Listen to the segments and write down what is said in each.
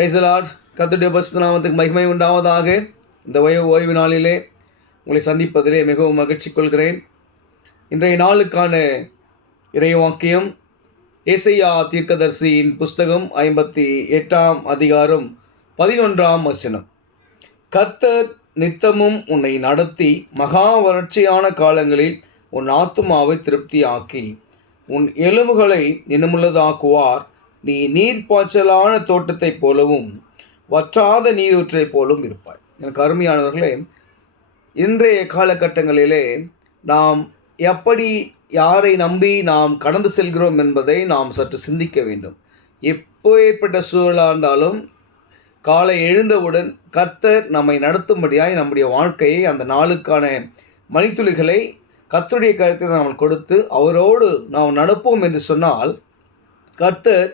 Praise the Lord. கர்த்தருடைய பரிசுத்த நாமத்துக்கு மகிமை உண்டாவதாக. இந்த ஓய்வு நாளிலே உங்களை சந்திப்பதிலே மிகவும் மகிழ்ச்சி கொள்கிறேன். இன்றைய நாளுக்கான இறைவாக்கியம் ஏசாயா தீர்க்கதரிசியின் புஸ்தகம் 58ஆம் அதிகாரம் 11ஆம் வசனம். கர்த்தர் நித்தமும் உன்னை நடத்தி மகா வறட்சியான காலங்களில் உன் ஆத்துமாவை திருப்தியாக்கி உன் எலும்புகளை இனமுள்ளதாக்குவார். நீ நீர்ப்பாய்ச்சலான தோட்டத்தைப் போலவும் வற்றாத நீரூற்றைப் போலும் இருப்பாய். எனக்கு அருமையானவர்களே, இன்றைய காலகட்டங்களிலே நாம் எப்படி யாரை நம்பி நாம் கடந்து செல்கிறோம் என்பதை நாம் சற்று சிந்திக்க வேண்டும். எப்பேற்பட்ட சூழலாக இருந்தாலும் காலை எழுந்தவுடன் கர்த்தர் நம்மை நடத்தும்படியாய் நம்முடைய வாழ்க்கையை, அந்த நாளுக்கான மணித்துளிகளை கர்த்தருடைய கருத்தில் நாம் கொடுத்து அவரோடு நாம் நடப்போம் என்று சொன்னால், கர்த்தர்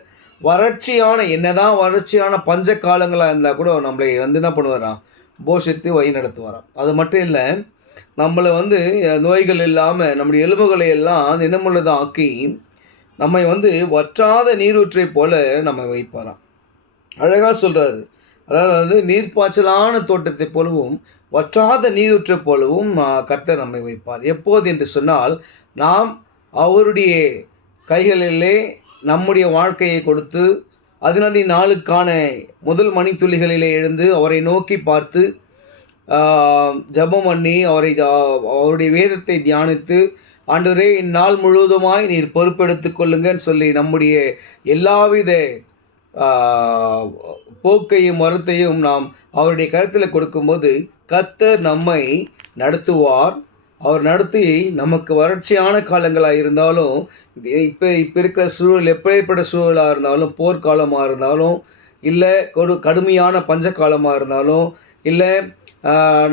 என்னதான் வறட்சியான பஞ்ச காலங்களாக இருந்தால் கூட நம்மளை என்ன பண்ணுவாராம், போஷித்து வழி நடத்துவாராம். அது மட்டும் இல்லை, நம்மளை நோய்கள் இல்லாமல் நம்முடைய எலும்புகளை எல்லாம் நினமுள்ளதாக்கி நம்மை வற்றாத நீரூற்றை போல நம்மை வைப்பாராம். அழகாக சொல்கிறாரு. அதாவது நீர்ப்பாய்ச்சலான தோட்டத்தை போலவும் வற்றாத நீரூற்றை போலவும் கர்த்தர் நம்மை வைப்பார். எப்போது என்று சொன்னால், நாம் அவருடைய கைகளிலே நம்முடைய வாழ்க்கையை கொடுத்து அதனதி நாளுக்கான முதல் மணித்துளிகளிலே எழுந்து அவரை நோக்கி பார்த்து ஜெபம் பண்ணி அவருடைய வேதத்தை தியானித்து, ஆண்டவரே இந்நாள் முழுவதுமாய் நீர் பொறுப்பெடுத்து கொள்ளுங்கன்னு சொல்லி நம்முடைய எல்லாவித போக்கையும் மரத்தையும் நாம் அவருடைய கருத்தில் கொடுக்கும்போது கர்த்தர் நம்மை நடத்துவார். அவர் நடத்தி நமக்கு வறட்சியான காலங்களாக இருந்தாலும், இப்போ இருக்கிற சூழல் எப்படிப்பட்ட சூழலாக இருந்தாலும், போர்க்காலமாக இருந்தாலும், இல்லை கடுமையான பஞ்ச காலமாக இருந்தாலும், இல்லை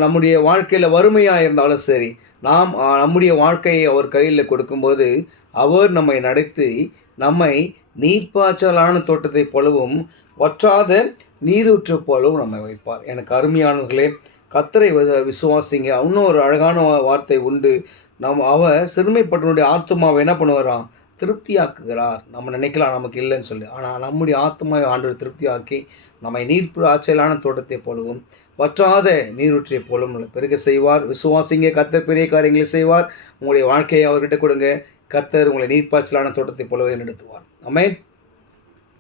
நம்முடைய வாழ்க்கையில் வறுமையாக இருந்தாலும் சரி, நாம் நம்முடைய வாழ்க்கையை அவர் கையில் கொடுக்கும்போது அவர் நம்மை நடத்தி நம்மை நீர்ப்பாய்ச்சலான தோட்டத்தை போலவும் வற்றாத நீரூற்று போலவும் நம்மை வைப்பார். எனக்கு அருமையானவர்களே, கர்த்தரை விசுவாசிங்க. இன்னும் ஒரு அழகான வார்த்தை உண்டு. அவர் சிறுமைப்பட்டனுடைய ஆத்துமாவை என்ன பண்ணுவாராம், திருப்தியாக்குகிறார். நம்ம நினைக்கலாம் நமக்கு இல்லைன்னு சொல்லி, ஆனால் நம்முடைய ஆத்துமாவை ஆண்டவர் திருப்தியாக்கி நம்மை நீர்ப்பாய்ச்சலான தோட்டத்தை போலவும் வற்றாத நீரூற்றை போலும் பெருக செய்வார். விசுவாசிங்க, கர்த்தர் பெரிய காரியங்களை செய்வார். உங்களுடைய வாழ்க்கையை அவர்கிட்ட கொடுங்க. கர்த்தர் உங்களை நீர்ப்பாய்ச்சலான தோட்டத்தை போலவே நடத்துவார். ஆமென்.